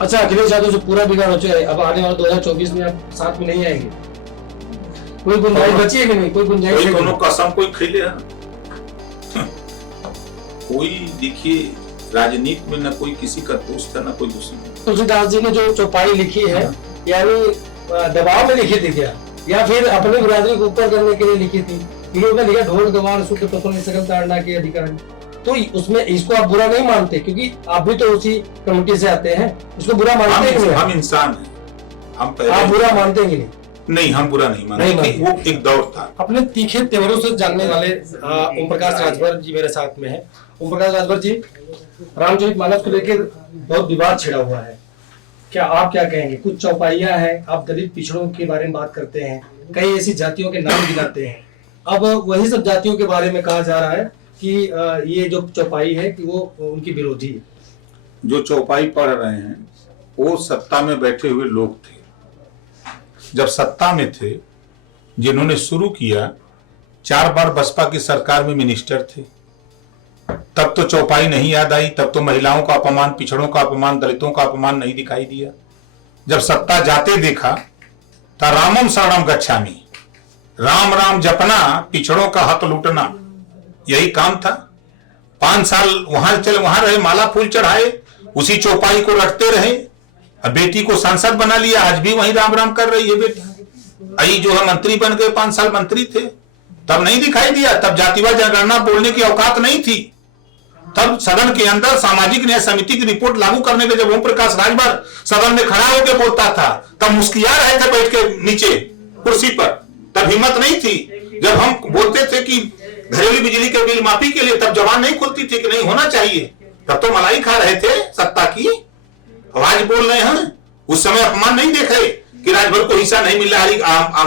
अच्छा, अखिलेश यादव जो पूरा बिगाड़ हो चुका है, अब आने वाले 2024 में आप साथ में नहीं आएंगे? कोई गुंजाइश बची है कि नहीं? कोई गुंजाइश है? दोनों कसम कोई खेले है कोई, देखिए राजनीति में न कोई किसी का दोस्त है न कोई दुश्मन। तुलसीदास जी ने जो चौपाई लिखी है, यानी दबाव में लिखी थी क्या, या फिर अपने बिरादरी को ऊपर करने के लिए लिखी थी? इन्होंने लिखा ढोल गवार शुद्ध प्रथम सकल ताड़ना के अधिकारी, तो उसमें इसको आप बुरा नहीं मानते? क्योंकि आप भी तो उसी कमेटी से आते हैं, इसको बुरा मानते हैं कि नहीं? हम इंसान हैं, हम आप बुरा मानते हैं कि नहीं? नहीं, हम बुरा नहीं मानते, वो एक दौर था। अपने तीखे तेवरों से जानने वाले ओम प्रकाश राजभर जी मेरे साथ में है। ओम प्रकाश राजभर जी, रामचरितमानस को लेकर बहुत विवाद छिड़ा हुआ है, क्या आप क्या कहेंगे? कुछ चौपाइयां हैं, आप दलित पिछड़ों के बारे में बात करते हैं, कई ऐसी जातियों के नाम गिनाते हैं, अब वही सब जातियों के बारे में कहा जा रहा है कि ये जो चौपाई है कि वो उनकी विरोधी है। जो चौपाई पढ़ रहे हैं वो सत्ता में बैठे हुए लोग थे, जब सत्ता में थे, जिन्होंने शुरू किया, 4 बार बसपा की सरकार में मिनिस्टर थे, तब तो चौपाई नहीं याद आई, तब तो महिलाओं का अपमान, पिछड़ों का अपमान, दलितों का अपमान नहीं दिखाई दिया। जब सत्ता जाते देखा तो रामम शरणम गच्छामि, राम राम जपना, पिछड़ों का हक लूटना, यही काम था। 5 साल वहां रहे, माला फूल चढ़ाए, उसी चौपाई को रखते रहे। अब बेटी को सांसद बना लिया, आज भी वही राम राम कर रही है बेटी। आई जो है मंत्री बन गए, 5 साल मंत्री थे, तब नहीं दिखाई दिया, तब जातिवाद जनगणना बोलने की औकात नहीं थी। तब सदन के अंदर सामाजिक न्याय समिति की रिपोर्ट लागू करने के जब ओम प्रकाश राजभर सदन में खड़ा होकर बोलता था, तब मुस्कुरा रहे थे बैठ के नीचे कुर्सी पर, तब हिम्मत नहीं थी। जब हम बोलते थे कि घरेलू बिजली के बिल माफी के लिए, तब जबान नहीं खुलती थी कि नहीं होना चाहिए, तब तो मलाई खा रहे थे सत्ता की। आज बोल रहे हैं, उस समय अपमान नहीं देख रहे कि राजभर को हिस्सा नहीं मिल रहा,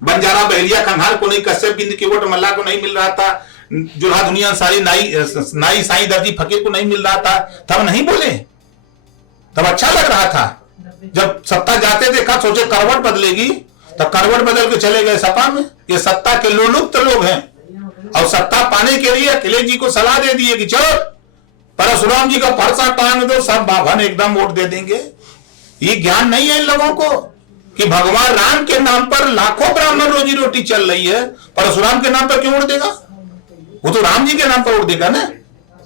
बंजारा बहलिया खंघार को नहीं, कश्यप बिंद की वोट मल्ला को नहीं मिल रहा था, जुल्हा दुनिया सारी नाई साई दर्जी फकीर को नहीं मिल रहा था, तब नहीं बोले, तब अच्छा लग रहा था। जब सत्ता जाते देखा, सोचे करवट बदलेगी, तब करवट बदल के चले गए सपा में। ये सत्ता के लोलुप्त लोग हैं, और सत्ता पाने के लिए अखिलेश जी को सलाह दे दिए कि चलो परशुराम जी का फरसा टांग दो, सब बाभन एकदम वोट दे देंगे। ये ज्ञान नहीं है इन लोगों को कि भगवान राम के नाम पर लाखों ब्राह्मण रोजी रोटी चल रही है, परशुराम के नाम पर क्यों वोट देगा? वो तो राम जी के नाम पर वोट देगा ना।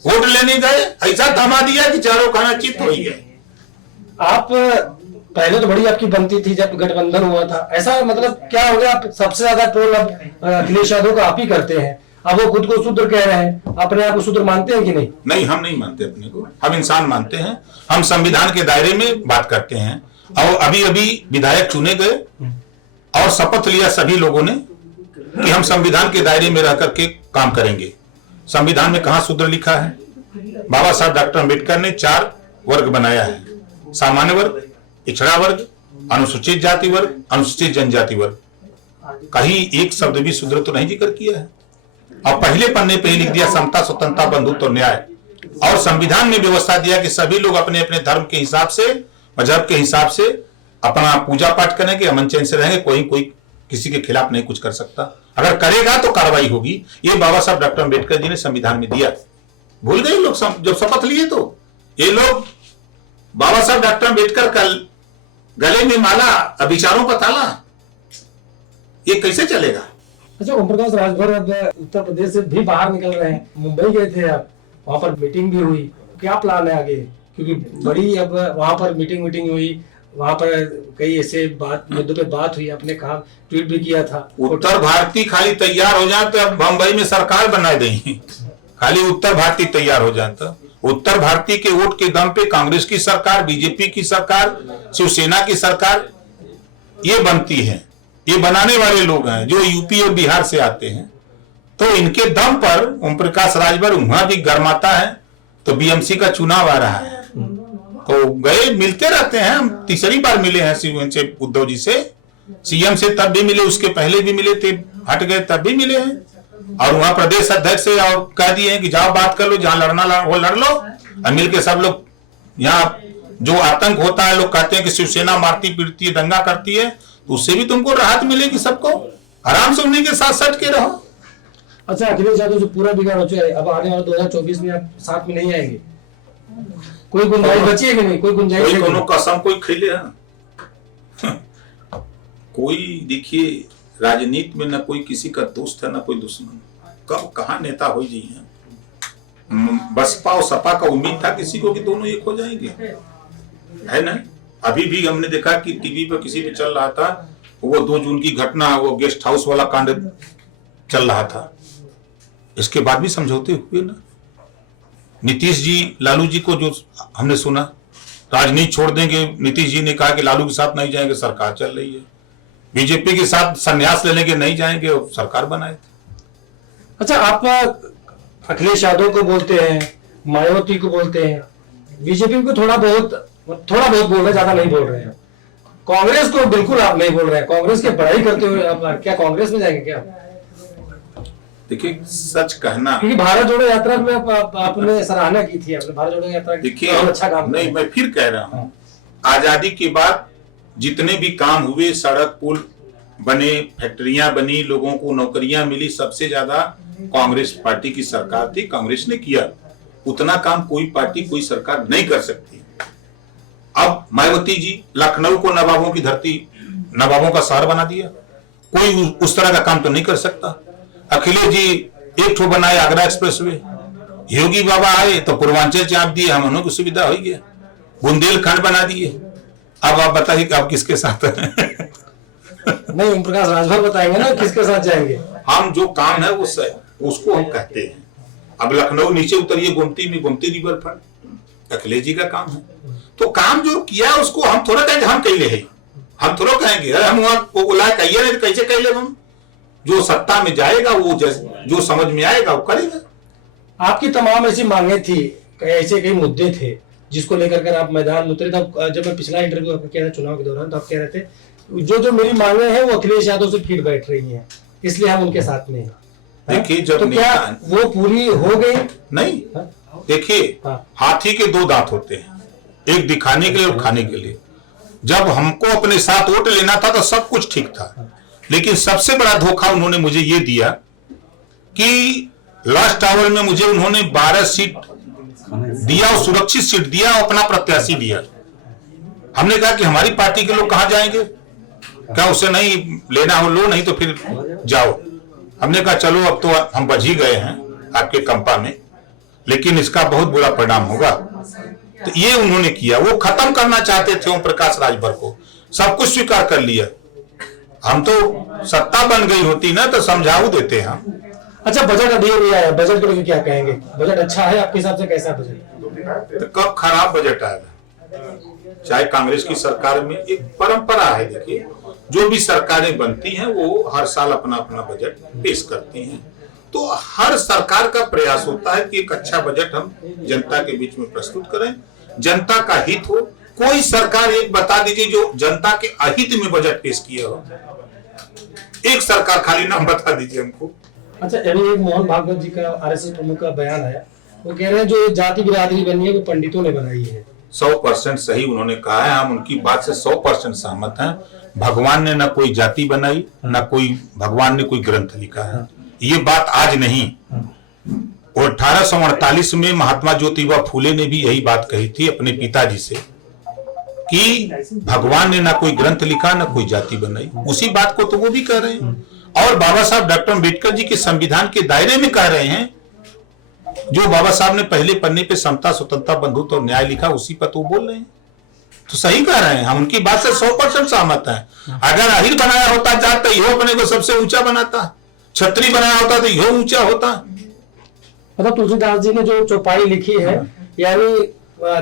वोट लेने गए, ऐसा थमा दिया कि चारों खाना चित हो गए। आप पहले तो बड़ी आपकी बनती थी जब गठबंधन हुआ था, ऐसा मतलब क्या हो गया? आप सबसे ज्यादा ट्रोल अब अखिलेश यादव को आप ही करते हैं। अब वो खुद को शूद्र कह रहे हैं, अपने आप को शूद्र मानते हैं कि नहीं? नहीं, हम नहीं मानते अपने को, हम इंसान मानते हैं। हम संविधान के दायरे में बात करते हैं, और अभी अभी विधायक चुने गए और शपथ लिया सभी लोगों ने कि हम संविधान के दायरे में रह करके काम करेंगे। संविधान में कहां शूद्र लिखा है? बाबा साहब डॉक्टर अम्बेडकर ने 4 वर्ग बनाया है, सामान्य वर्ग, पिछड़ा वर्ग, अनुसूचित जाति वर्ग, अनुसूचित जनजाति वर्ग। कहीं एक शब्द भी शूद्र तो नहीं जिक्र किया है। और पहले पन्ने पे ही लिख दिया समता, स्वतंत्रता, बंधुत्व और न्याय। और संविधान में व्यवस्था दिया कि सभी लोग अपने अपने धर्म के हिसाब से, मजहब के हिसाब से अपना पूजा पाठ करेंगे, अमन चैन से रहेंगे, कोई किसी के खिलाफ नहीं कुछ कर सकता। अगर करेगा तो कार्रवाई होगी। ये बाबा साहब डॉक्टर अम्बेडकर जी ने संविधान में दिया। भूल गए लोग जब शपथ लिए, तो ये लोग बाबा साहब डॉक्टर अम्बेडकर का गले में माला, विचारों का ताला, ये कैसे चलेगा? अच्छा, ओम प्रकाश राजभर अब उत्तर प्रदेश से भी बाहर निकल रहे हैं, मुंबई गए थे, आप वहां पर मीटिंग भी हुई, क्या प्लान है आगे? क्योंकि बड़ी अब वहां पर मीटिंग हुई, वहां पर कई ऐसे मुद्दों पे बात हुई, आपने कहा, ट्वीट भी किया था। उत्तर भारतीय खाली तैयार हो जाए तो अब मुंबई में सरकार बना देंगे। खाली उत्तर भारतीय तैयार हो जाए तो उत्तर भारतीय के वोट के दम पे कांग्रेस की सरकार, बीजेपी की सरकार, शिवसेना की सरकार ये बनती है। ये बनाने वाले लोग हैं जो यूपी और बिहार से आते हैं, तो इनके दम पर ओम प्रकाश राजभर वहां भी गरमाता है। तो बीएमसी का चुनाव आ रहा है, तो गए, मिलते रहते हैं। हम तीसरी बार मिले हैं से उद्धव जी से, सीएम से तब भी मिले, उसके पहले भी मिले थे, हट गए तब भी मिले हैं। और वहां प्रदेश अध्यक्ष से और कह दिए हैं कि जाओ बात कर लो, जहां लड़ना वो लड़ लो, और मिलके सब लोग। यहाँ जो आतंक होता है, लोग कहते हैं कि शिवसेना मारती पीटती है, दंगा करती है, तो उससे भी तुमको राहत मिलेगी। सबको आराम से उन्हीं के साथ सट के रहो। अच्छा, अखिलेश यादव जो पूरा बिगाड़ हो चुका है, अब आने वाले 2024 में आप साथ में नहीं आएंगे? कोई गुंजाइश बची है कि नहीं? कोई गुंजाइश कोई है कि कोनो नहीं? कसम कोई खैले है कोई देखिए राजनीति में न कोई किसी का दोस्त है न कोई दुश्मन। कब कहाँ नेता हो जी हैं। बसपा और सपा का उम्मीद था किसी को कि दोनों एक हो जाएंगे, है ना। अभी भी हमने देखा कि टीवी पर किसी पे चल रहा था वो 2 जून की घटना, वो गेस्ट हाउस वाला कांड चल रहा था। इसके बाद भी समझौते हुए ना। नीतीश जी लालू जी को जो हमने सुना राजनीति छोड़ देंगे, नीतीश जी ने कहा कि लालू के साथ नहीं जाएंगे, सरकार चल रही है। बीजेपी के साथ संन्यास लेने के नहीं जाएंगे, सरकार बनाए। अच्छा, आप अखिलेश यादव को बोलते हैं, मायावती को बोलते हैं, बीजेपी को थोड़ा बहुत बोल रहे हैं, ज्यादा नहीं बोल रहे हैं। कांग्रेस को बिल्कुल आप नहीं बोल रहे हैं। कांग्रेस की बड़ाई करते हुए आप क्या कांग्रेस में जाएंगे क्या? देखिए सच कहना, क्योंकि भारत जोड़ो यात्रा में आपने सराहना की थी, आपने भारत जोड़ो यात्रा देखिए अच्छा काम नहीं, मैं फिर कह रहा हूँ आजादी के बाद जितने भी काम हुए, सड़क पुल बने, फैक्ट्रियां बनी, लोगों को नौकरियां मिली, सबसे ज्यादा कांग्रेस पार्टी की सरकार थी, कांग्रेस ने किया। उतना काम कोई पार्टी कोई सरकार नहीं कर सकती। अब मायावती जी लखनऊ को नवाबों की धरती, नवाबों का शहर बना दिया, कोई उस तरह का काम तो नहीं कर सकता। अखिलेश जी एक ठो बनाए आगरा एक्सप्रेसवे, योगी बाबा आए तो पूर्वांचल चाप दिए, हम उन्होंने सुविधा हो गया, बुंदेलखंड बना दिए। अब आप बताइए कि आप किसके साथ हैं? नहीं, ओम प्रकाश राजभर बताएंगे ना किसके साथ जाएंगे। हम जो काम है वो उसको हम कहते हैं। अब लखनऊ नीचे उतरिए गोमती में, गोमती रिवर फ्रंट अखिलेश जी का काम है। तो काम जो किया उसको हम थोड़ा कहेंगे हम कैले है, हम थोड़ा कहेंगे हम वहां बुलाए कहिए नहीं, कैसे कैले हम। जो सत्ता में जाएगा वो जो समझ में आएगा वो करेगा। आपकी तमाम ऐसी मांगे थी, ऐसे कई मुद्दे थे जिसको लेकर कर आप मैदान में उतरे। तब जब मैं पिछला इंटरव्यू आपका किया था चुनाव के दौरान, तो आप कह रहे थे जो मेरी मांगे हैं वो अखिलेश यादव से फिट बैठ रही हैं, इसलिए हम उनके साथ में हैं। देखिए जब तो क्या वो पूरी हो गई? नहीं, देखिए हाथी के 2 दांत होते हैं, एक दिखाने के लिए और खाने के लिए। जब हमको अपने साथ वोट लेना था तो सब कुछ ठीक था, लेकिन सबसे बड़ा धोखा उन्होंने मुझे ये दिया कि लास्ट आवर में मुझे उन्होंने 12 सीट दिया और सुरक्षित सीट दिया, अपना प्रत्याशी दिया। हमने कहा कि हमारी पार्टी के लोग कहां जाएंगे, क्या उसे नहीं लेना हो लो, नहीं तो फिर जाओ। हमने कहा चलो अब तो हम बच ही गए हैं आपके कंपा में, लेकिन इसका बहुत बुरा परिणाम होगा। तो ये उन्होंने किया, वो खत्म करना चाहते थे ओम प्रकाश राजभर को, सब कुछ स्वीकार कर लिया। हम तो सत्ता बन गई होती ना तो समझाऊ देते हम। अच्छा, बजट अभी आया है, बजट को लेकर क्या कहेंगे? बजट अच्छा है आपके हिसाब से? कैसा बजट? तो कब खराब बजट आएगा? चाहे कांग्रेस की सरकार में एक परंपरा है, देखिए जो भी सरकारें बनती हैं वो हर साल अपना अपना बजट पेश करती हैं। तो हर सरकार का प्रयास होता है कि एक अच्छा बजट हम जनता के बीच में प्रस्तुत करें, जनता का हित हो। कोई सरकार एक बता दीजिए जो जनता के अहित में बजट पेश किया हो, एक सरकार खाली नाम बता दीजिए हमको। अच्छा, अभी एक मोहन भागवत जी का आरएसएस प्रमुख का बयान आया, वो कह रहे हैं जो जाति बिरादरी बनी है वो पंडितों ने बनाई है। 100% सही उन्होंने कहा है, हम उनकी बात से 100% सहमत हैं। भगवान ने ना कोई जाति बनाई, ना कोई भगवान ने कोई ग्रंथ लिखा है, ये बात आज नहीं। और 1848 में महात्मा ज्योतिबा फूले ने भी यही बात कही थी अपने पिताजी से कि भगवान ने ना कोई ग्रंथ लिखा ना कोई जाति बनाई। उसी बात को तो वो भी कह रहे हैं। और बाबा साहब डॉक्टर अम्बेडकर जी के संविधान के दायरे में कह रहे हैं, जो बाबा साहब ने पहले पन्ने पे समता, स्वतंत्रता, बंधुत्व और न्याय लिखा उसी पर तो बोल रहे हैं। तो सही कह रहे हैं, हम उनकी बात से 100% सहमत हैं। अगर अहिर बनाया होता जात तो यो अपने को सबसे ऊंचा बनाता, छतरी बनाया होता तो यो ऊंचा होता। मतलब तुलसीदास जी ने जो चौपाई लिखी है, यानी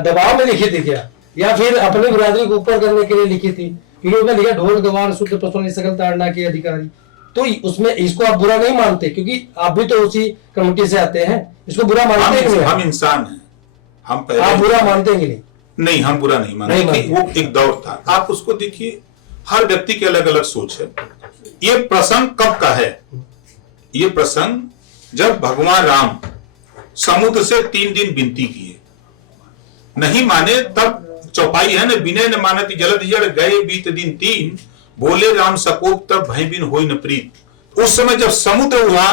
दबाव में लिखी थी क्या, या फिर अपनी बिरादरी को ऊपर करने के लिए लिखी थी? क्योंकि उसमें लिखा ढोल गवार शुद्ध प्रसन्न सकल ताड़ना के अधिकारी। तो उसमें इसको आप बुरा नहीं मानते, क्योंकि आप भी तो उसी कमेटी से आते हैं, इसको बुरा मानते हैं? हम इंसान हैं, हम पहले आप बुरा मानते हैं कि नहीं? नहीं, हम बुरा नहीं मानते। वो एक दौर था, आप उसको देखिए, हर व्यक्ति की अलग अलग सोच है। ये प्रसंग कब का है? ये प्रसंग जब भगवान राम समुद्र से 3 दिन विनती किए, नहीं माने तब चौपाई है ना, विनय न मानत जलद जड़ गए बीत दिन 3, बोले राम सकोप तब भय बिन होई न प्रीत। उस समय जब समुद्र हुआ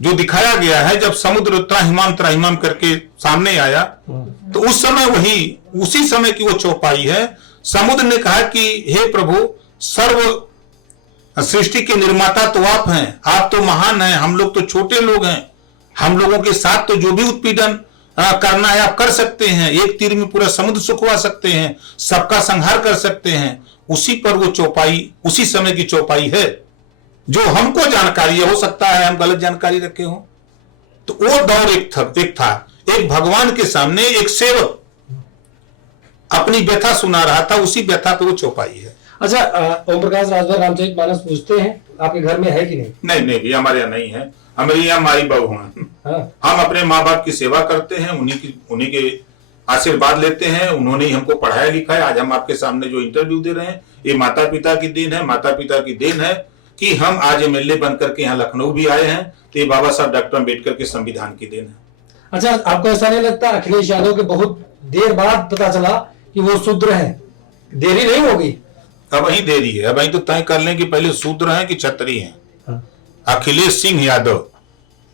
जो दिखाया गया है, जब समुद्र त्राहिमाम त्राहिमाम करके सामने आया, तो उस समय वही उसी समय की वो चौपाई है। समुद्र ने कहा कि हे प्रभु, सर्व सृष्टि के निर्माता तो आप हैं, आप तो महान हैं, हम लोग तो छोटे लोग हैं, हम लोगों के साथ तो जो भी उत्पीड़न करना है आप कर सकते हैं, एक तीर में पूरा समुद्र सुखवा सकते हैं, सबका संहार कर सकते हैं। उसी पर वो चौपाई, उसी समय की चौपाई है जो हमको जानकारी है। हो सकता है हम गलत जानकारी रखे हों। तो वो दौर एक था एक भगवान के सामने एक सेवक अपनी व्यथा सुना रहा था, उसी व्यथा पे वो चौपाई है। अच्छा, ओम प्रकाश राजभर रामचरितमानस पूछते हैं, आपके घर में है कि नहीं? नहीं भी हमारे यहाँ नहीं है, हमारे यहाँ माई बहू हैं। हाँ। हम अपने माँ बाप की सेवा करते हैं, उन्हीं के आशीर्वाद लेते हैं, उन्होंने ही हमको पढ़ाया लिखा है। आज हम आपके सामने जो इंटरव्यू दे रहे हैं, ये माता पिता की देन है, माता पिता की देन है कि हम आज एमएलए बनकर के यहाँ लखनऊ भी आए हैं। तो ये बाबा साहब डॉक्टर अम्बेडकर के संविधान की देन है। अच्छा, आपको ऐसा नहीं लगता अखिलेश यादव के बहुत देर बाद पता चला कि वो शूद्र हैं? देरी नहीं होगी? अब वही देरी है, अब वही तो तय कर लें कि पहले शूद्र हैं कि क्षत्रिय हैं। हाँ। अखिलेश सिंह यादव,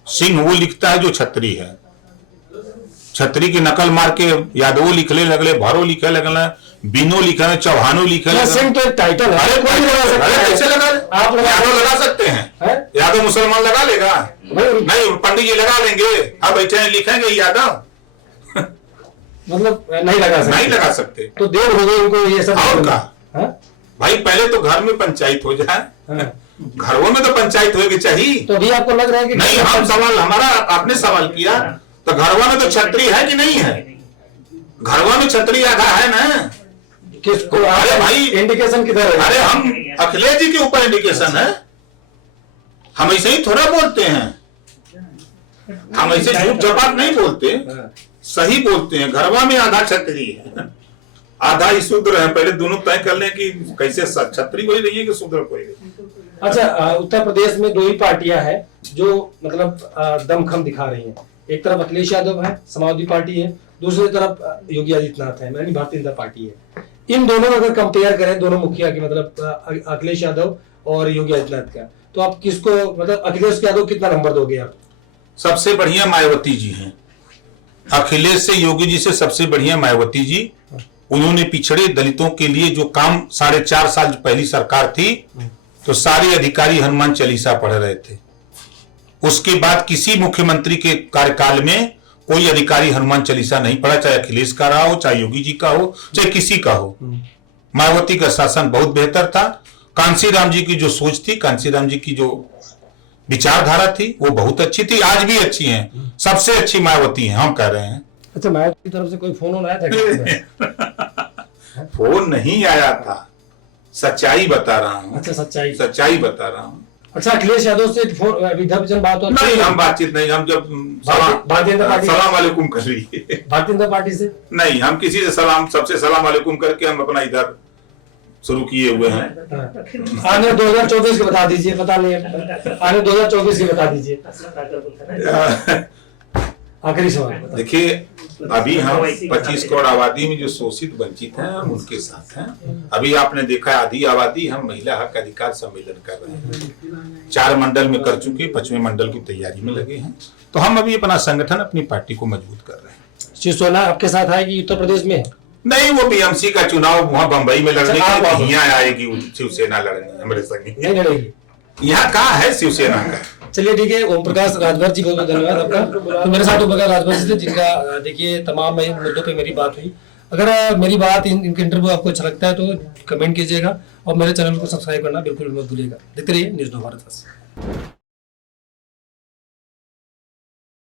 सिंह वो लिखता है जो छत्री है, छत्री की नकल मार के यादवो लिखले लगले, भारो लिखे लगले, बीनो लिखे, चौहानो लिखे। सिंह तो एक टाइटल है, कोई लगा सकता है। कैसे लगा? आप लगा सकते हैं? यादव मुसलमान लगा लेगा? नहीं, पंडित जी लगा लेंगे। अब बैठे लिखेंगे यादव, मतलब नहीं लगा सकते। तो देर हो गई उनको ये सब। और का भाई, पहले तो घर में पंचायत हो जाए। घरों में तो पंचायत होगी चाहिए। तो अभी आपको लग रहा है कि नहीं, हम सवाल हमारा, आपने सवाल किया तो घरवा में तो छत्री है कि नहीं है? घरवा में छत्री आधा है ना। किसको? अरे भाई, इंडिकेशन किधर है? अरे हम अखिलेश जी के ऊपर इंडिकेशन है। हम ऐसे ही थोड़ा बोलते हैं, हम ऐसे झूठ झपाट नहीं बोलते, सही बोलते हैं। घरवा में आधा छत्री है, आधा ही शूद्र है। पहले दोनों तय कर लें कि कैसे छत्री कोई नहीं है कि शूद्र कोई नहीं। अच्छा, उत्तर प्रदेश में दो ही पार्टियां हैं जो मतलब दमखम दिखा रही हैं। एक तरफ अखिलेश यादव है, समाजवादी पार्टी है, दूसरी तरफ योगी आदित्यनाथ है, यानी भारतीय जनता पार्टी है। इन दोनों अगर कंपेयर करें, दोनों मुखिया की, मतलब अखिलेश यादव और योगी आदित्यनाथ का, तो आप किसको, मतलब अखिलेश यादव कितना नंबर दोगे आप? सबसे बढ़िया मायावती जी हैं। अखिलेश से, योगी जी से सबसे बढ़िया मायावती जी। उन्होंने पिछड़े दलितों के लिए जो काम 4.5 साल पहली सरकार थी, तो सारे अधिकारी हनुमान चालीसा पढ़ रहे थे। उसके बाद किसी मुख्यमंत्री के कार्यकाल में कोई अधिकारी हनुमान चालीसा नहीं पढ़ा, चाहे अखिलेश का रहा हो, चाहे योगी जी का हो, चाहे किसी का हो। मायावती का शासन बहुत बेहतर था। कांशीराम जी की जो सोच थी, कांशीराम जी की जो विचारधारा थी, वो बहुत अच्छी थी, आज भी अच्छी है। सबसे अच्छी मायावती है, हम कह रहे हैं। अच्छा, मायावती की तरफ से कोई फोन आया था? फोन नहीं आया था, सच्चाई बता रहा हूँ। अच्छा, सच्चाई बता रहा हूँ। अच्छा, अखिलेश यादव से विधायक बात हो? नहीं, हम बातचीत नहीं, हम जब सलाम वालेकुम कर रही है भारतीय जनता पार्टी से नहीं, हम किसी से सबसे सलाम वालेकुम करके हम अपना इधर शुरू किए हुए हैं। आने 2024 के बता दीजिए, पता नहीं आने 2024 के बता दीजिए। आखिरी सवाल देखिए, अभी हम 25 करोड़ आबादी में जो शोषित वंचित हैं, हम उनके साथ हैं। अभी आपने देखा आधी आबादी हम महिला हक अधिकार सम्मेलन कर रहे हैं। 4 मंडल में कर चुके, 5वें मंडल की तैयारी में लगे हैं। तो हम अभी अपना संगठन, अपनी पार्टी को मजबूत कर रहे हैं। शिवसेना आपके साथ आएगी उत्तर प्रदेश में? नहीं, वो बीएमसी का चुनाव वहाँ बंबई में लड़ने की, यहाँ आएगी शिवसेना लड़ने हमारे संग नहीं लड़ेगी। यहाँ कहाँ है शिवसेना का? चलिए ठीक है, ओम प्रकाश राजभर जी, बहुत बहुत धन्यवाद आपका। तो मेरे साथ ओम प्रकाश राजभर जी थे, जिनका देखिए तमाम मुद्दों पे मेरी बात हुई। अगर मेरी बात, इनके इंटरव्यू आपको अच्छा लगता है तो कमेंट कीजिएगा और मेरे चैनल को सब्सक्राइब करना बिल्कुल मत भूलिएगा। देखते रहिए न्यूज़ 9 भारत।